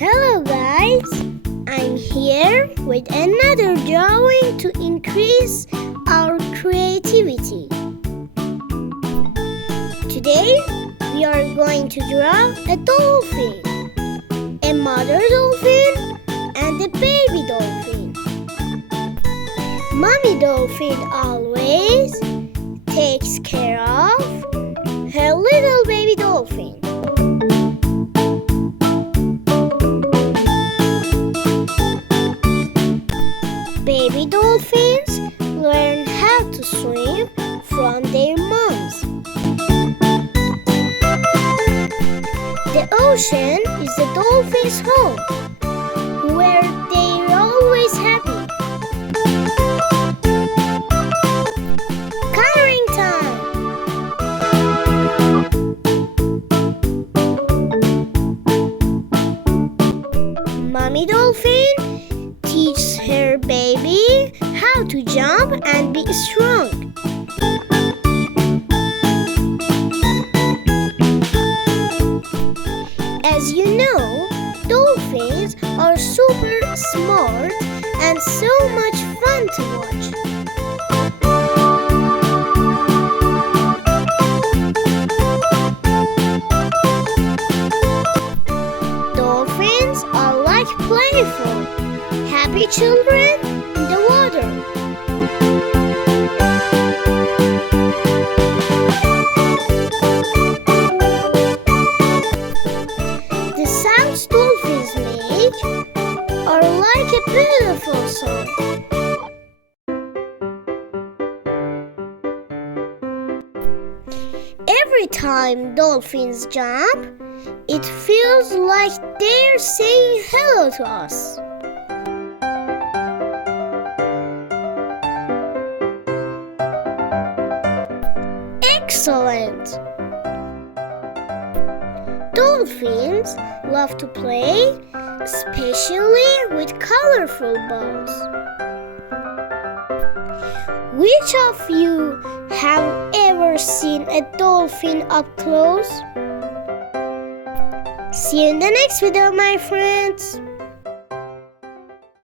Hello guys, I'm here with another drawing to increase our creativity. Today we are going to draw a dolphin, a mother dolphin and a baby dolphin. Mommy dolphin always takes care of her little baby dolphin. Baby dolphins learn how to swim from their moms. The ocean is the dolphins' home, where they're always happy. Coloring time! Mommy dolphin teaches her baby how to jump and be strong. As you know, dolphins are super smart and so much fun to watch. Dolphins are like playful, happy children in the water. The sounds dolphins make are like a beautiful song. Every time dolphins jump, it feels like they're saying hello to us. Excellent! Dolphins love to play, especially with colorful balls. Which of you have ever seen a dolphin up close? See you in the next video, my friends!